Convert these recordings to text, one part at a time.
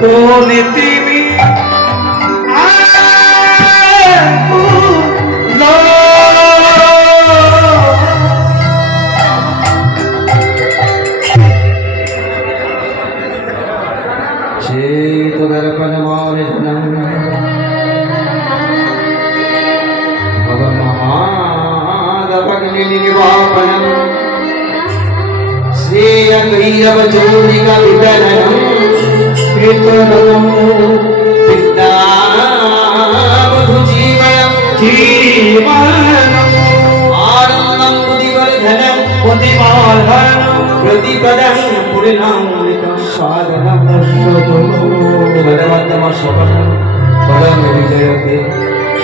तो नितिवी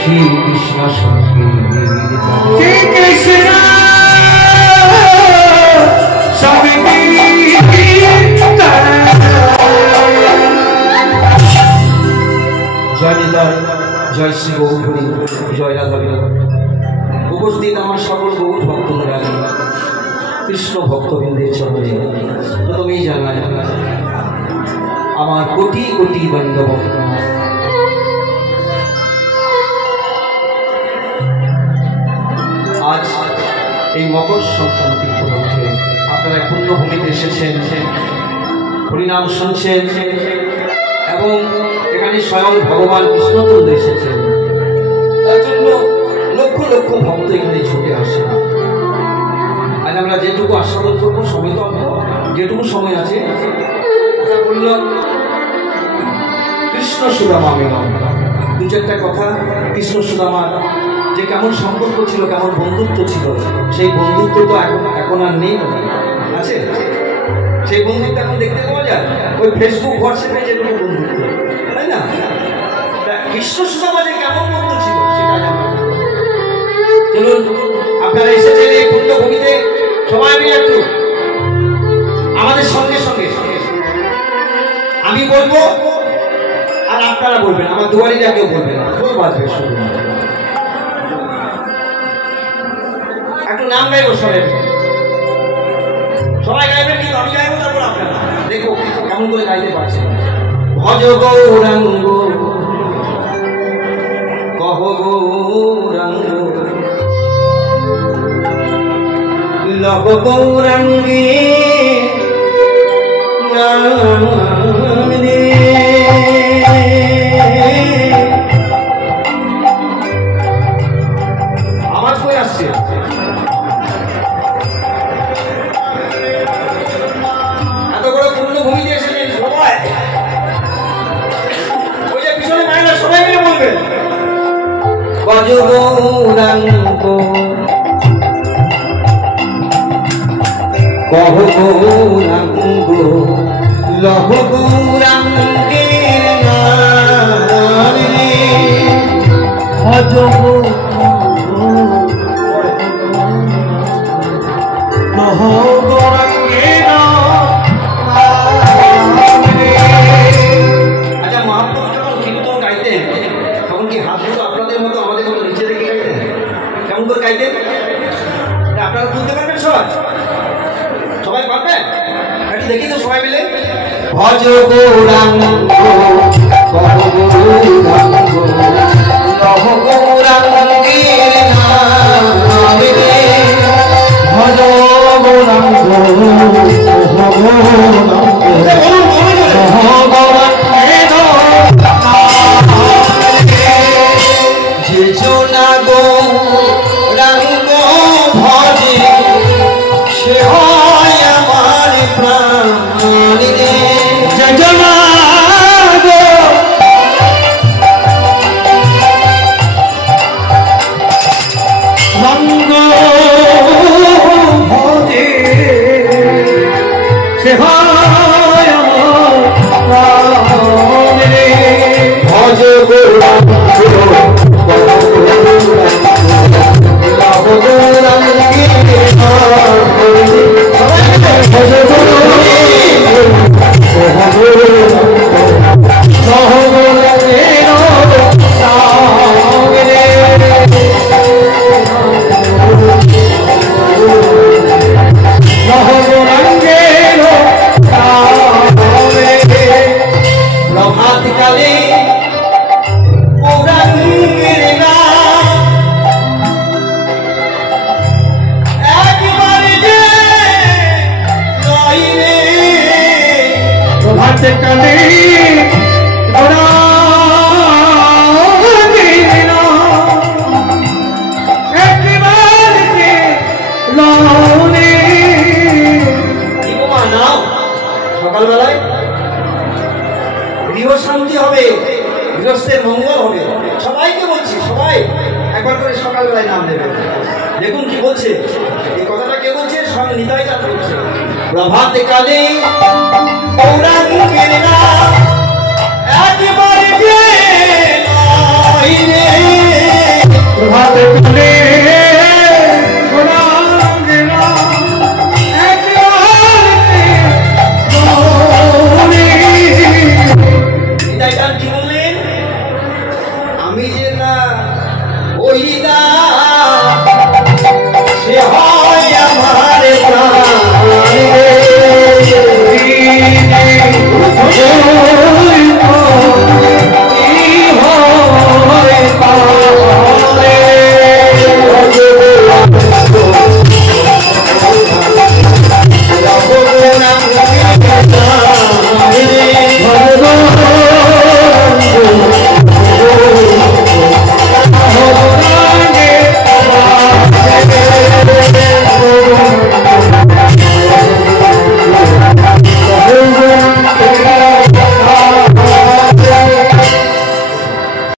श्री कृष्ण जय श्री गौरी जय राधा उपस्थित सकल गौर भक्तरा कृष्ण भक्तबिंदे चरणे प्रथम जाना कोटि कोटि दंडवत आज मकर संक्रांति उपलक्षे अपनारा पुण्यभूमिते एसेछेन हरिनाम शुनछेन एवं स्वयं भगवान कृष्णचंद्र एसेछेन तार जन्य लक्ष लक्ष भक्त एखाने छुटे आसे आज आमरा जेटुकु आस्वादन करब समय तो अल्प जेटुकु समय आछे बोललो कृष्ण सुदामा मिलन दु चारटा कथा कृष्ण सुदामार যে কেমন সম্পর্ক ছিল কেমন বন্ধুত্ব ছিল সেই বন্ধুত্ব তো এখন আর নেই আছে সেই বন্ধুত্ব এখন দেখতে পাওয়া যায় ওই ফেসবুক হোয়াটসঅ্যাপে যেটুকু বন্ধুত্ব তাই না কৃষ্ণ সুদামা যে কেমন বন্ধু ছিল সেটা জানা চলুন আপনারা এসেছেন এই পুণ্যভূমিতে সবাই মিলে একটু আমাদের সঙ্গে সঙ্গে আমি বলবো আর আপনারা বলবেন আমার দুয়ারিটা কেউ বলবেন না কেউ বাজবে শুধু একটু নাম গাইবো সবাই গাইবেন কিন্তু আমি গাইবো তারপর আপনারা দেখো কেমন করে গাইতে পারছেন ভজ গৌরাঙ্গ কহ গৌরাঙ্গ লব গৌরাঙ্গে নাম রে আওয়াজ কই আসছে ভজ গৌরাঙ্গ কহ গৌরাঙ্গ লহ গৌরাঙ্গের নাম রে ভজ লহ গৌরাঙ্গের নাম রে। আচ্ছা মহাপ্রভু যখন কীর্তন গাইতেন তখন কি হাত দুটো আপনাদের মতো আমাদের মতো নিচে রেখে গাইতেন কেমন করে গাইতেন আপনারা তুলতে পারবেন সবাই পারবেন একটু দেখি তো সবাই মিলে ভজ গৌরাঙ্গ কহ গৌরাঙ্গ লহ গৌরাঙ্গের নাম রে ভজ গৌরাঙ্গ কহ গৌরাঙ্গ প্রভাতে কালে সকালবেলায় গৃহ শান্তি হবে, গৃহস্থের মঙ্গল হবে। সবাইকে বলছি, সবাই একবার করে সকালবেলায় নাম নেবে। দেখুন কি বলছে, এই কথাটা কে বলছে? স্বয়ং নিতাই দাস বলছে। প্রভাতে কালে গৌরাঙ্গের নাম একবার প্রভাতে কালে